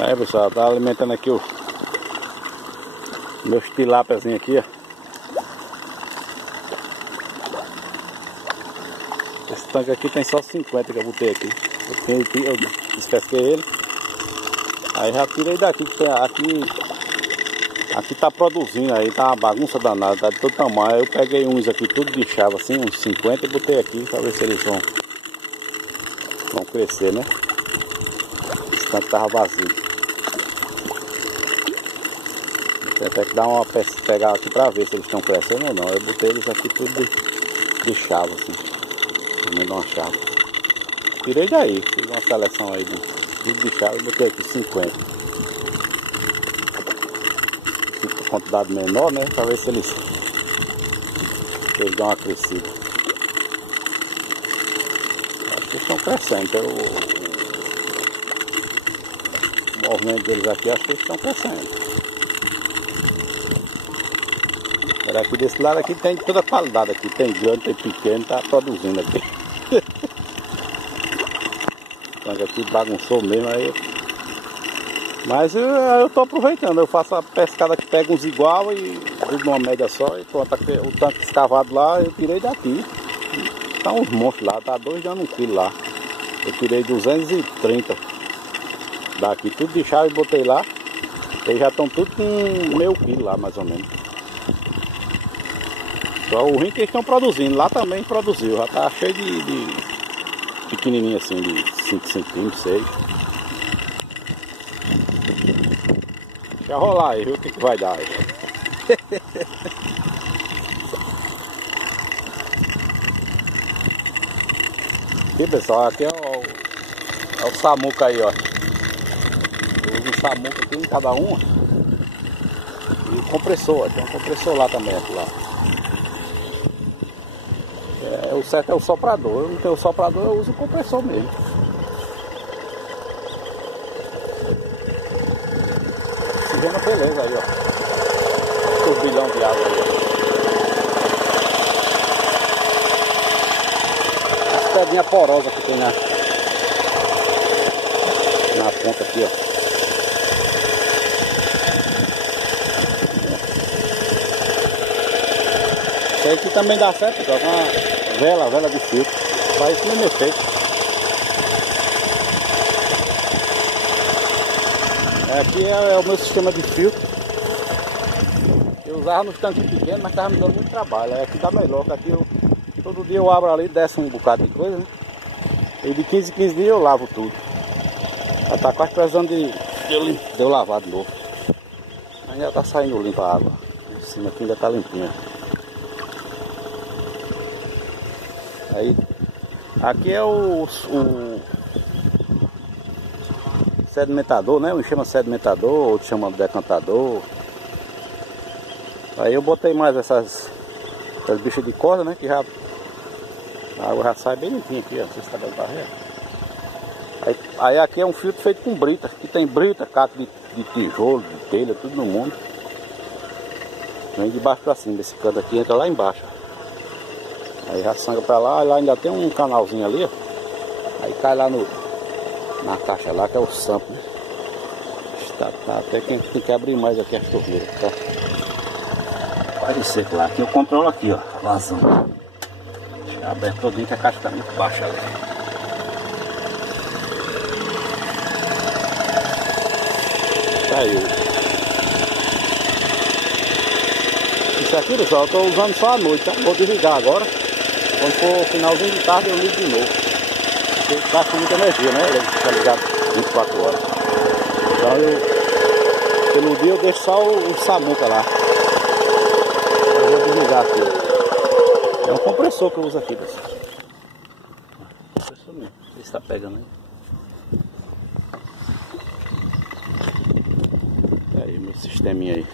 Aí pessoal, tá alimentando aqui o meus tilápiazinhos aqui, ó. Esse tanque aqui tem só 50 que eu botei aqui. Eu descasquei ele. Aí já tirei daqui, que tem aqui tá produzindo aí, tá uma bagunça danada, tá de todo tamanho. Aí eu peguei uns aqui tudo de chave assim, uns 50 e botei aqui pra ver se eles vão crescer, né? Esse tanque tava vazio. Tem até que dar uma pegar aqui pra ver se eles estão crescendo ou não. Eu botei eles aqui tudo de chave assim. Também dá uma chave. Tirei daí, fiz uma seleção aí de chave e botei aqui 50. Fica a quantidade menor, né? Pra ver se eles dão uma crescida. Acho que eles estão crescendo, então o movimento deles aqui, acho que eles estão crescendo. Era aqui desse lado aqui tem toda a qualidade aqui, tem grande, tem pequeno, tá produzindo aqui. Então aqui bagunçou mesmo aí. Mas eu tô aproveitando, eu faço a pescada que pega uns igual e tudo numa média só e pronto, o tanque escavado lá eu tirei daqui. Tá uns monstros lá, tá 2 dando 1 quilo lá. Eu tirei 230 daqui, tudo de chave e botei lá. Eles já estão tudo com meio quilo lá mais ou menos. Só o ruim que eles estão produzindo, lá também produziu, já tá cheio de pequenininho assim, de 5 centímetros, 6. Deixa rolar aí, viu o que vai dar aí. Aqui pessoal, aqui é o samuca aí, ó. Eu uso o samuca aqui em cada um. E o compressor, ó. Tem um compressor lá também, aqui lá. O certo é o soprador. Eu não tenho o soprador, eu uso o compressor mesmo. Se vendo beleza aí, ó. Turbilhão de água aí, ó. As pedrinhas porosas que tem na ponta aqui, ó. Isso aqui também dá certo, ó, com uma vela de filtro. Faz o mesmo efeito. Aqui é o meu sistema de filtro. Eu usava nos tanques pequenos, mas estava me dando muito trabalho. Aqui dá melhor, que aqui todo dia eu abro ali, desce um bocado de coisa, né? E de 15 em 15 dias eu lavo tudo. Já tá quase precisando de eu lavar de novo. Ainda tá saindo limpa a água. Em cima aqui ainda tá limpinha. Aí, aqui é o sedimentador, né? Um chama sedimentador, outro chama decantador. Aí eu botei mais essas bichas de corda, né? Que já a água já sai bem limpinha aqui, ó. Não sei se tá dando pra ver. Aí aqui é um filtro feito com brita. Aqui tem brita, caco de tijolo, de telha, tudo no mundo. Vem de baixo pra cima, desse canto aqui entra lá embaixo. Aí já sangra pra lá, lá ainda tem um canalzinho ali, ó. Aí cai lá na caixa lá, que é o sampo, né? Até que a gente tem que abrir mais aqui as torneiras, tá? Quase seco lá. Aqui eu controlo aqui, ó, a vazão. Deixa eu abrir todinho que a caixa tá muito baixa ali. Saiu. Isso aqui, pessoal, eu tô usando só à noite, tá? Vou desligar agora. Quando for finalzinho de tarde eu ligo de novo. Porque gasta muita energia, né? Ele fica ligado 24 horas. Então pelo dia eu deixo só o samuca lá. Eu vou desligar aqui. É um compressor que eu uso aqui, pessoal. Compressor mesmo. Não sei se tá pegando aí. Aí meu sisteminha aí.